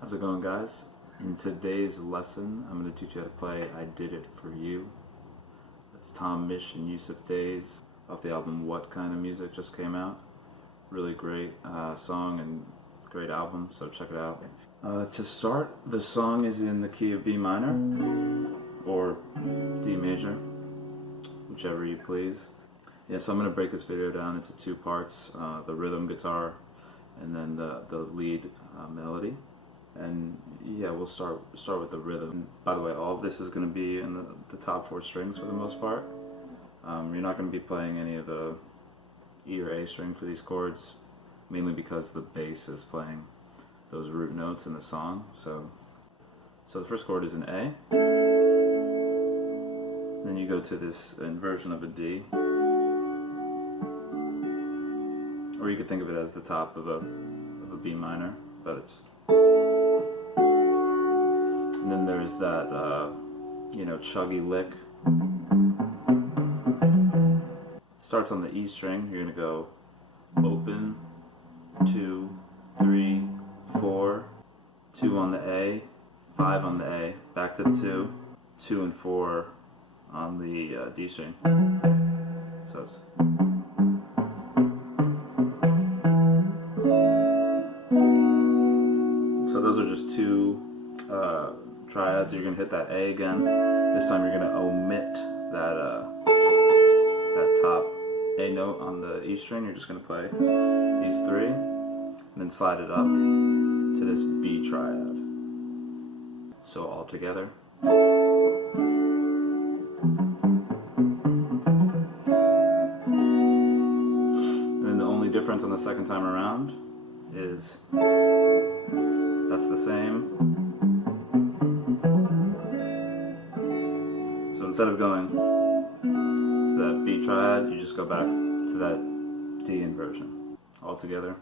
How's it going, guys? In today's lesson, I'm going to teach you how to play I Did It For You. That's Tom Misch Yussef Dayes off the album What Kind of Music just came out. Really great song and great album, so check it out. To start, the song is in the key of B minor or D major, whichever you please. Yeah, so I'm going to break this video down into two parts, the rhythm guitar and then the lead melody. And yeah, we'll start with the rhythm. By the way, all of this is going to be in the top four strings for the most part. You're not going to be playing any of the E or A string for these chords, mainly because the bass is playing those root notes in the song. So the first chord is an A. Then you go to this inversion of a D, or you could think of it as the top of a B minor, but it's. And then there's that, chuggy lick. Starts on the E string. You're going to go open, 2, 3, 4, 2 on the A, 5 on the A, back to the 2, 2 and 4 on the D string. So it's. So those are just two triads. You're going to hit that A again. This time you're going to omit that top A note on the E string. You're just going to play these three and then slide it up to this B triad. So all together. And then the only difference on the second time around is that's the same. So instead of going to that B triad, you just go back to that D inversion. All together.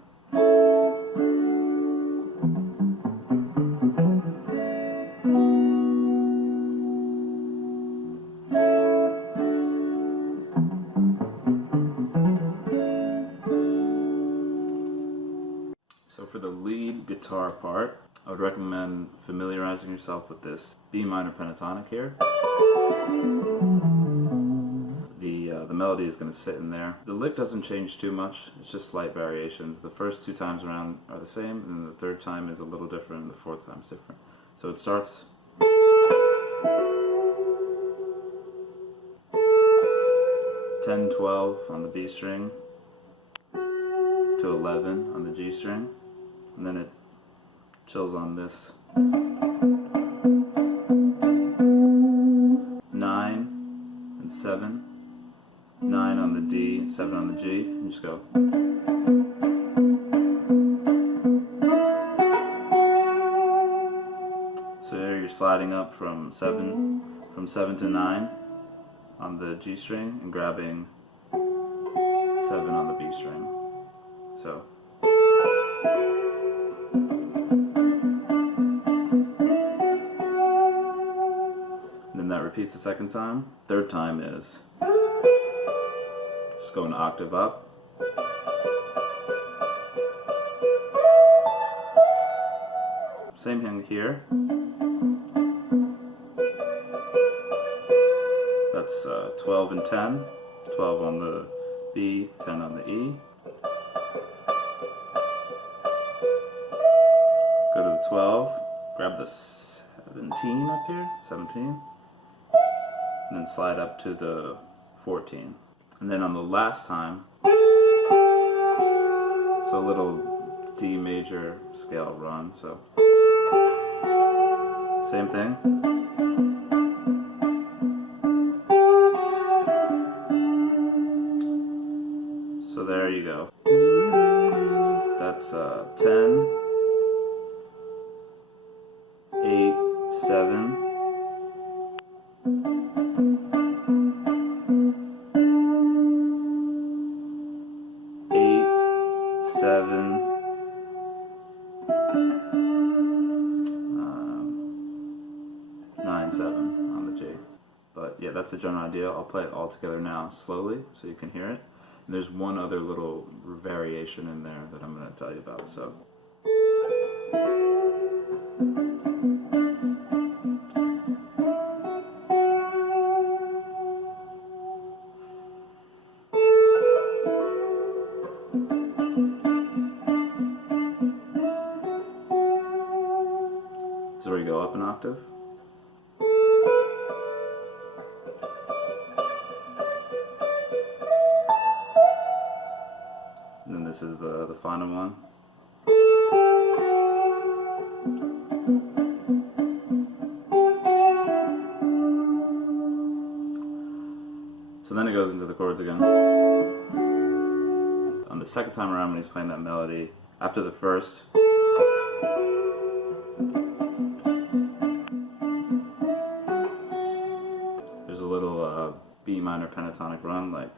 So for the lead guitar part, I would recommend familiarizing yourself with this B minor pentatonic here. The melody is going to sit in there. The lick doesn't change too much, it's just slight variations. The first two times around are the same, and then the third time is a little different, and the fourth time is different. So it starts ten, 12 on the B string to 11 on the G string, and then it chills on this 9 and 7, 9 on the D, 7 on the G, and just go. So there you're sliding up from 7 to 9 on the G string and grabbing 7 on the B string. So. That repeats the second time. Third time is just go an octave up. Same thing here. That's 12 and 10. 12 on the B, 10 on the E. the 12, grab the 17 up here, 17, and then slide up to the 14. And then on the last time, so a little D major scale run, so same thing. So there you go. That's 10, 8, 7, 8, 7, 9, 7 on the G. But yeah, that's the general idea. I'll play it all together now slowly so you can hear it. And there's one other little variation in there that I'm going to tell you about. So this is where you go up an octave. And then this is the final one. So then it goes into the chords again. On the second time around when he's playing that melody, after the first, there's a little B minor pentatonic run, like